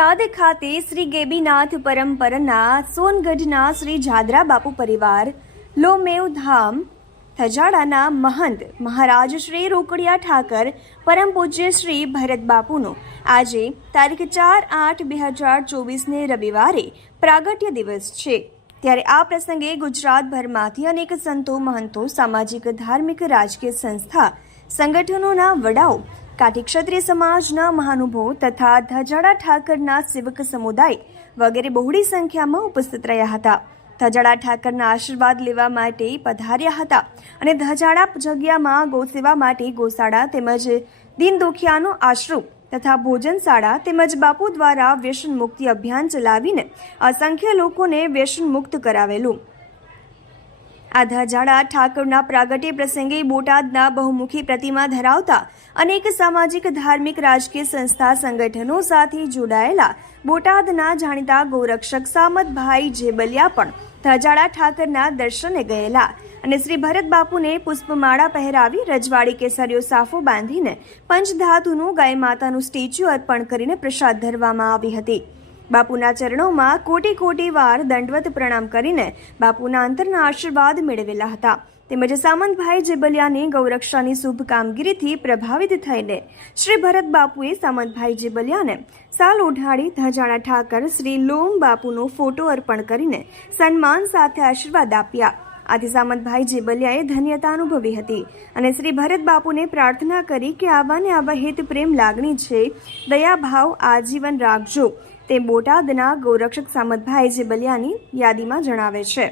બોટાદ ખાતે શ્રી ગેબીનાથ પરંપરાના સોનગઢના શ્રી જાદરા બાપુ પરિવાર, લોમેવ ધામ, થજાડાના મહંત મહારાજ શ્રી રોકડિયા ઠાકર, પરમ પૂજ્ય શ્રી ભરત બાપુનો આજે તારીખ ચાર આઠ બે હજાર ચોવીસને રવિવારે પ્રાગટ્ય દિવસ છે. ત્યારે આ પ્રસંગે ગુજરાતભરમાંથી અનેક સંતો મહંતો, સામાજિક, ધાર્મિક, રાજકીય સંસ્થા, સંગઠનોના વડાઓ કાઠી ક્ષત્રિય સમાજના મહાનુભાવો તથા ધજાડા ઠાકરના સેવક સમુદાય વગેરે બહોળી સંખ્યામાં ઉપસ્થિત રહ્યા હતા. ધજાડા ઠાકરના આશીર્વાદ લેવા માટે પધાર્યા હતા અને ધજાડા જગ્યામાં ગૌસેવા માટે ગોશાળા તેમજ દિન દુખિયાનો આશ્રમ તથા ભોજનશાળા તેમજ બાપુ દ્વારા વ્યસન મુક્તિ અભિયાન ચલાવીને અસંખ્ય લોકોને વ્યસન મુક્ત કરાવેલું. આ ધજાડા ઠાકોરના પ્રાગટ્ય પ્રસંગે બોટાદના બહુમુખી પ્રતિમા ધરાવતા અનેક સામાજિક, ધાર્મિક, રાજકીય સંસ્થા સંગઠનો સાથે જોડાયેલા બોટાદના જાણીતા ગૌરક્ષક સામતભાઈ જેબલિયા પણ ધજાડા ઠાકરના દર્શને ગયેલા અને શ્રી ભરત બાપુને પુષ્પમાળા પહેરાવી રજવાડી કેસરીઓ સાફો બાંધીને પંચધાતુનું ગાય માતાનું સ્ટેચ્યુ અર્પણ કરીને પ્રસાદ ધરવામાં આવી હતી. બાપુના ચરણોમાં કોટી કોટી વાર દંડવત પ્રણામ કરીને બાપુના અંતરના આશીર્વાદ મેળવેલા હતા. તેમજ સામંતભાઈ જેબલિયાની ગૌરક્ષાની શુભ કામગીરીથી પ્રભાવિત થઈને શ્રી ભરત બાપુએ સામંતભાઈ જેબલિયાને સાલ ઓઢાડી ધજાણા ઠાકર શ્રી લોમ બાપુનો ફોટો અર્પણ કરીને સન્માન સાથે આશીર્વાદ આપ્યા. આથી સામંતભાઈ જેબલિયાએ ધન્યતા અનુભવી હતી અને શ્રી ભરત બાપુને પ્રાર્થના કરી કે આવા ને આવા હિત પ્રેમ લાગણી છે દયાભાવ આજીવન રાખજો તે બોટાદના ગૌરક્ષક સામતભાઈ જેબલિયાની યાદીમાં જણાવે છે.